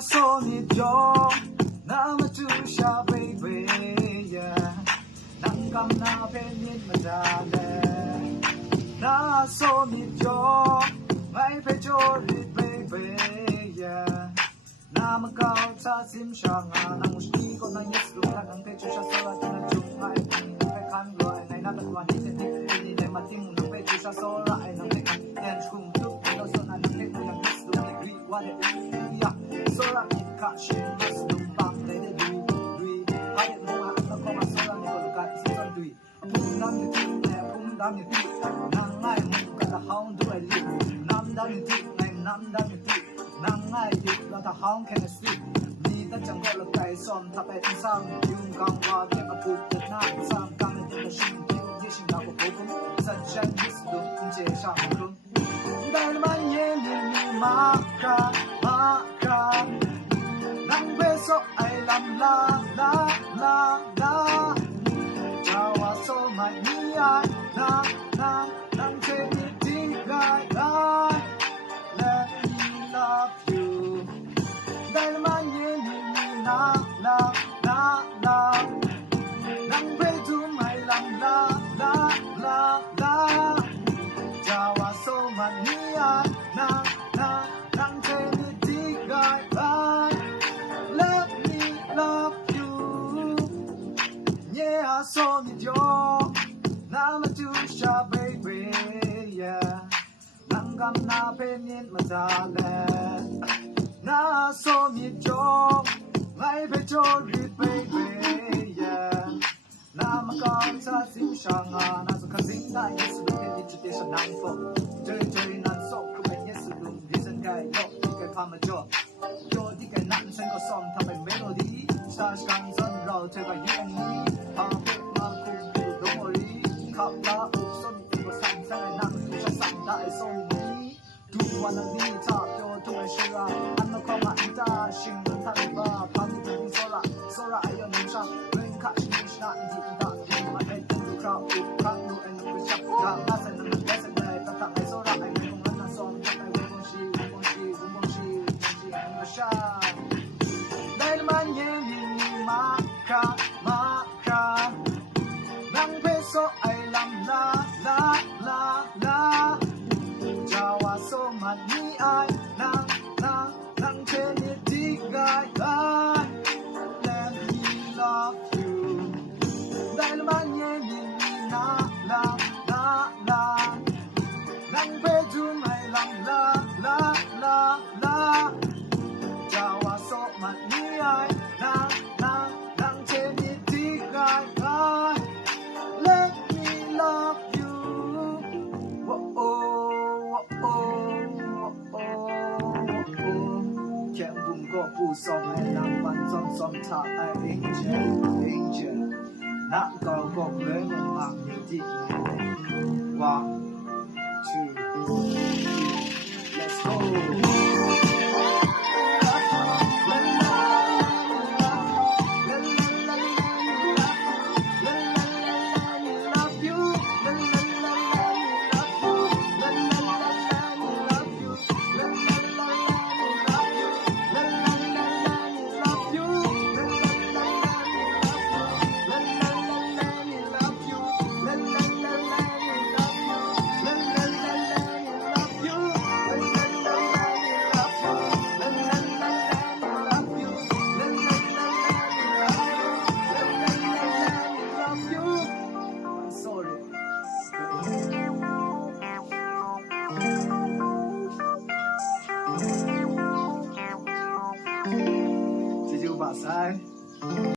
saw me draw, now I'm too shy, baby. Yeah, nangam na penin madale. Now I saw me draw, my pejori, baby. Yeah, now I'm going to sim shanga, now I'm still going to use the one page of Sola to the two. I can't go, and I not one is in the Matin, the page of Sola, and I'm making 10 room to the son and the people to the what it is. Sola in catch, must do bang, let it do. I didn't know how to come as Sola, Nicola got season 3. Put down your teeth, put down your teeth. Nang I move, got a hound do I live. Nam down your teeth, nam down your teeth. Nang I did, got a hound can sleep. Me the jungle of guys on top at some. You come out, get a book that night. Some coming to the sheen, dishing out of open. Sunshine, this look, in jail, shop, room. Then my yen, Maka. Nang beso ay lam la Jawa so mania nang tinitigay ay let me love you dahil man yun na nang beso ay lam la Jawa so mania nang tinitigay ay let me love you. Yeah, I saw me draw. Now I'm too shy, baby. Yeah, nangam na penin madale. Now I saw me draw. My pejori, baby. Yeah, now I'm going to sim shanga. Now so kasing na yes look at it today so nang po. Joy nan so kumen yes look reason guy yo kay kama jo. ที่แกนั่นฉันก็ซ่อมทำเป็นเมโลดี้ชาชันซันเราเธอกับยูอันนี้พาเพมาคุมดูดงอรีขับลาอุกส้นตัวสั่นแซ่นั่งจะสั่นได้ส้นนี้ทุกวันนี้ชอบโยทุกเชื่ออันนั้นความหมายจะชิงทันบ้าพันถึงโซล่าไอ้ยังช่างเรื่องขัดมิชนาดีดักยังมาเป็นตัวคราวอุกครั้งนู้นเอ็นดูชักทางอาศัยนั้นแค่เส้นเลยตั้งแต่ไอ้โซล่าไอ้คงนั้นน่ะซ้อมจะไปวงชีdahil man yun maka ng peso ay lam la Jawa so man ni ay nang tinitigay ay let me love you dahil man yun la ng peso ay lam la Jawa so man ni ay nang tinitigay ay let me love you. Kẻ vùng có phù song ai làm văn som thả ai angel nát cầu gọc lưới một hàng nhiều thị 1, 2, 3 let's go. Chị bà sai